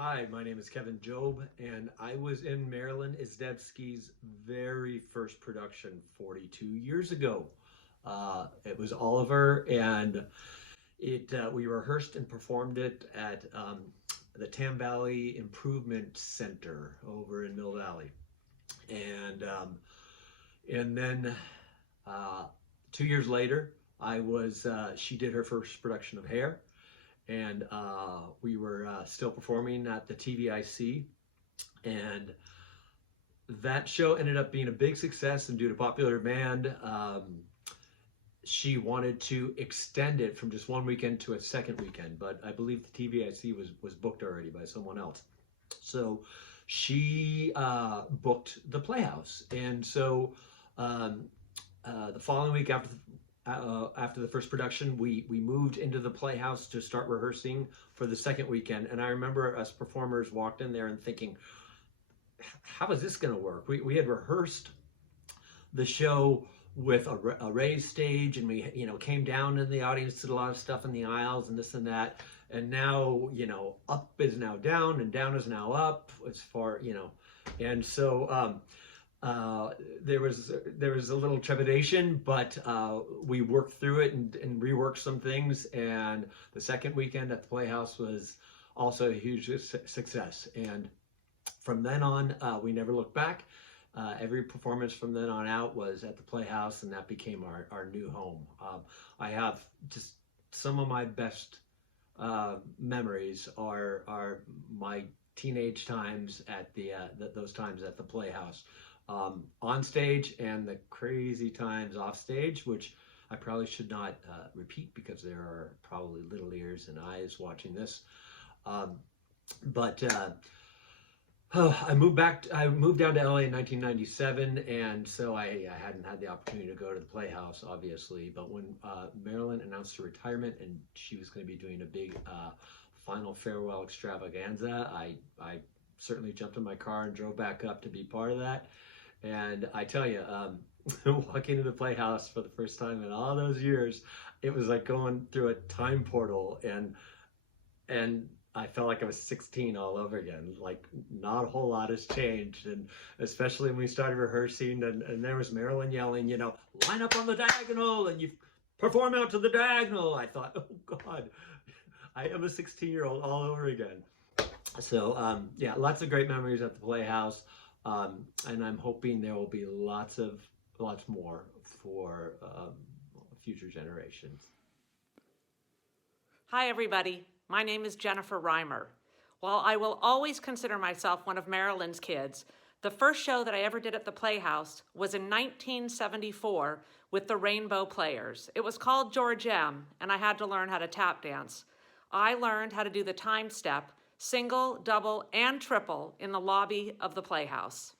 Hi, my name is Kevin Jobe, and I was in Marilyn Izdebski's very first production 42 years ago. It was Oliver, and it we rehearsed and performed it at the Tam Valley Improvement Center over in Mill Valley, and then 2 years later, I was she did her first production of Hair, and we were still performing at the TVIC, and that show ended up being a big success. And due to popular demand, she wanted to extend it from just one weekend to a second weekend, but I believe the TVIC was booked already by someone else. So she booked the Playhouse, and so the following week after the first production, we moved into the Playhouse to start rehearsing for the second weekend. And I remember us performers walked in there and thinking, how is this going to work? We had rehearsed the show with a raised stage, and we came down in the audience, did a lot of stuff in the aisles and this and that, and now up is now down and down is now up as far, and so there was a little trepidation, but we worked through it and reworked some things, and the second weekend at the Playhouse was also a huge success. And from then on, we never looked back. Every performance from then on out was at the Playhouse, and that became our new home. I have just some of my best memories are my teenage times at those times at the Playhouse, on stage, and the crazy times off stage, which I probably should not repeat because there are probably little ears and eyes watching this. But I moved down to LA in 1997, and so I hadn't had the opportunity to go to the Playhouse, obviously. But when Marilyn announced her retirement and she was going to be doing a big final farewell extravaganza, I certainly jumped in my car and drove back up to be part of that. And I tell you, walking into the Playhouse for the first time in all those years, it was like going through a time portal, and I felt like I was 16 all over again. Like, not a whole lot has changed, and especially when we started rehearsing, and there was Marilyn yelling, line up on the diagonal, and you perform out to the diagonal. I thought, oh God, I am a 16-year-old all over again. So yeah, lots of great memories at the Playhouse, and I'm hoping there will be lots more for future generations. Hi, everybody. My name is Jennifer Reimer. While I will always consider myself one of Marilyn's kids, the first show that I ever did at the Playhouse was in 1974 with the Rainbow Players. It was called George M., and I had to learn how to tap dance. I learned how to do the time step, single, double, and triple in the lobby of the Playhouse.